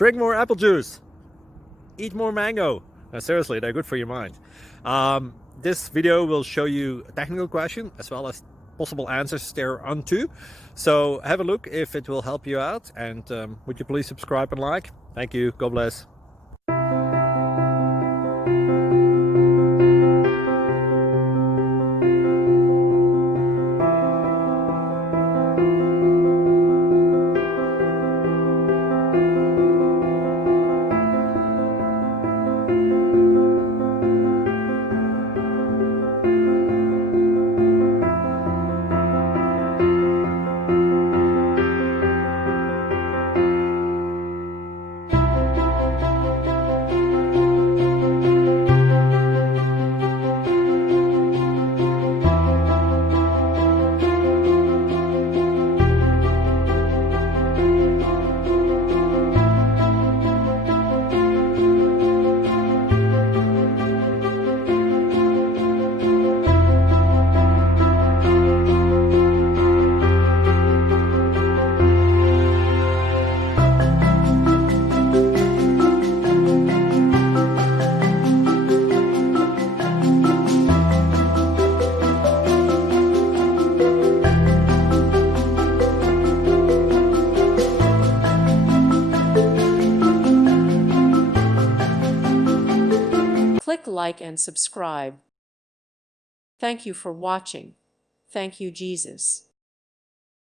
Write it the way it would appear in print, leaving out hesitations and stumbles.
Drink more apple juice. Eat more mango. Seriously, they're good for your mind. This video will show you a technical question as well as possible answers thereunto. So have a look if it will help you out, and would you please subscribe and like? Thank you. God bless. Click like and subscribe. Thank you for watching. Thank you, Jesus.